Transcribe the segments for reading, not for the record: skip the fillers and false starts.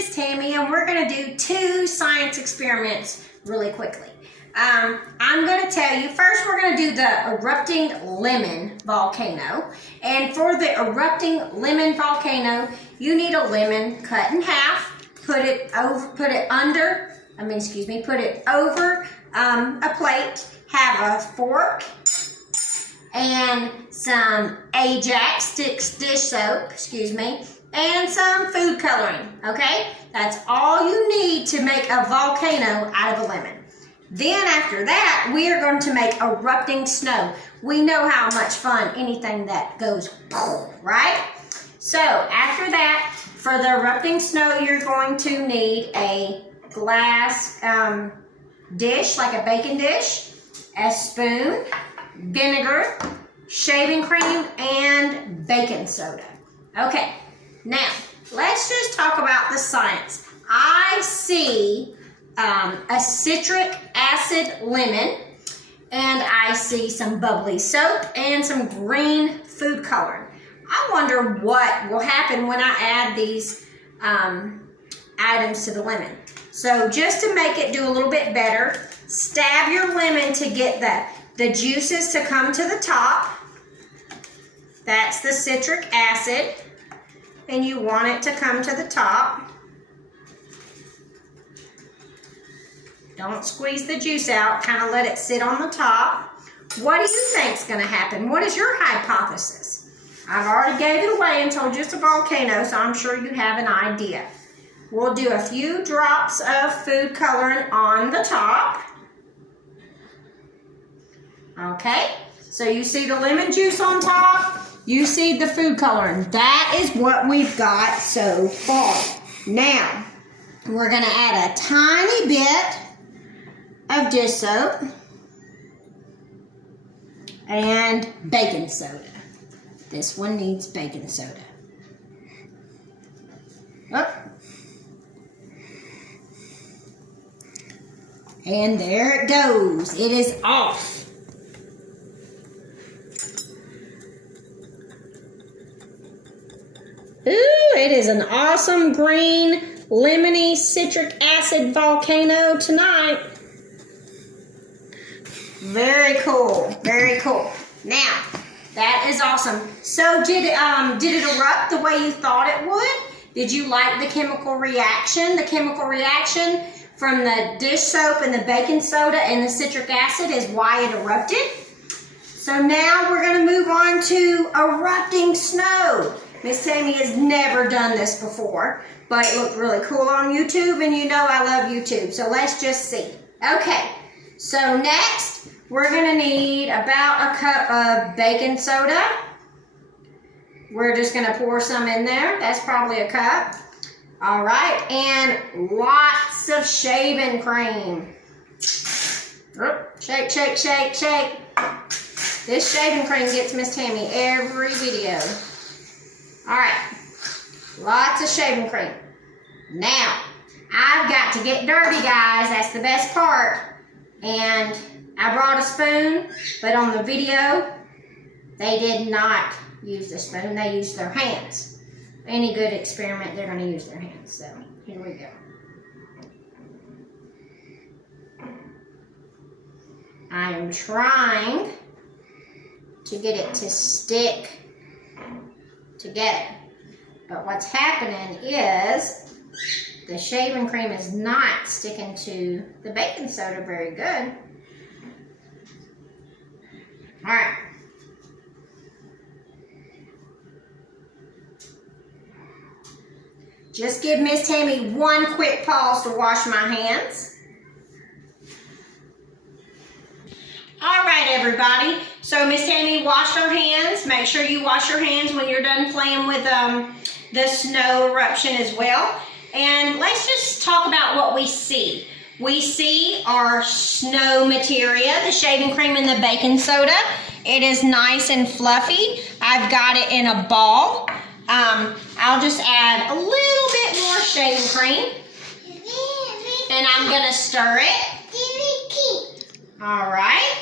Miss Tammie, and we're going to do 2 science experiments really quickly. I'm going to tell you, first we're going to do the erupting lemon volcano. And for the erupting lemon volcano, you need a lemon cut in half, put it over a plate, have a fork and some Ajax dish soap, and some food coloring, okay? That's all you need to make a volcano out of a lemon. Then after that, we are going to make erupting snow. We know how much fun anything that goes, right? So after that, for the erupting snow, you're going to need a glass dish, like a baking dish, a spoon, vinegar, shaving cream, and baking soda. Okay, now let's just talk about the science. I see a citric acid lemon, and I see some bubbly soap and some green food coloring. I wonder what will happen when I add these items to the lemon. So just to make it do a little bit better, stab your lemon to get the juices to come to the top. That's the citric acid, and you want it to come to the top. Don't squeeze the juice out, kind of let it sit on the top. What do you think's going to happen? What is your hypothesis? I've already gave it away and told you it's a volcano, so I'm sure you have an idea. We'll do a few drops of food coloring on the top. Okay, so you see the lemon juice on top, you see the food coloring. That is what we've got so far. Now, we're going to add a tiny bit of dish soap and baking soda. This one needs baking soda. Oh. And there it goes. It is off. Ooh, it is an awesome green, lemony, citric acid volcano tonight. Very cool, very cool. Now, that is awesome. So did it erupt the way you thought it would? Did you like the chemical reaction? The chemical reaction from the dish soap and the baking soda and the citric acid is why it erupted. So now we're going to move on to erupting snow. Miss Tammie has never done this before, but it looked really cool on YouTube, and you know I love YouTube, so let's just see. Okay, so next we're going to need about a cup of baking soda. We're just going to pour some in there. That's probably a cup. All right, and lots of shaving cream. Shake, shake, shake, shake. This shaving cream gets Miss Tammie every video. All right, lots of shaving cream. Now, I've got to get dirty, guys. That's the best part. And I brought a spoon, but on the video, they did not use the spoon. They used their hands. Any good experiment, they're going to use their hands. So, here we go. I am trying to get it to stick together. But what's happening is the shaving cream is not sticking to the baking soda very good. All right. Just give Miss Tammie one quick pause to wash my hands. All right, everybody. So Miss Tammie washed her hands. Make sure you wash your hands when you're done playing with the snow eruption as well. And let's just talk about what we see. We see our snow materia, the shaving cream and the baking soda. It is nice and fluffy. I've got it in a ball. I'll just add a little bit more shaving cream. And I'm going to stir it. All right.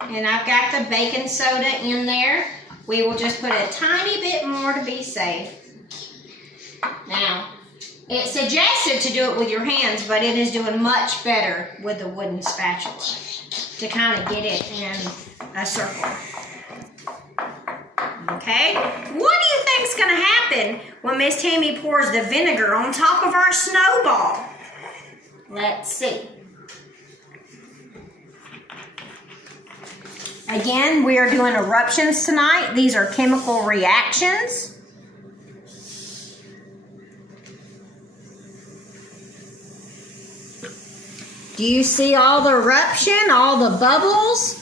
And I've got the baking soda in there. We will just put a tiny bit more to be safe. It suggested to do it with your hands, but it is doing much better with the wooden spatula to kind of get it in a circle. Okay? What do you think's going to happen when Miss Tammie pours the vinegar on top of our snowball? Let's see. Again, we are doing eruptions tonight. These are chemical reactions. Do you see all the eruption, all the bubbles?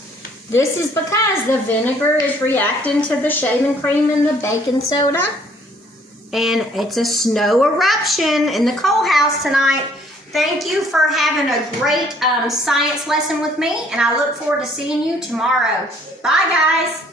This is because the vinegar is reacting to the shaving cream and the baking soda. And it's a snow eruption in the coal house tonight. Thank you for having a great science lesson with me, and I look forward to seeing you tomorrow. Bye, guys.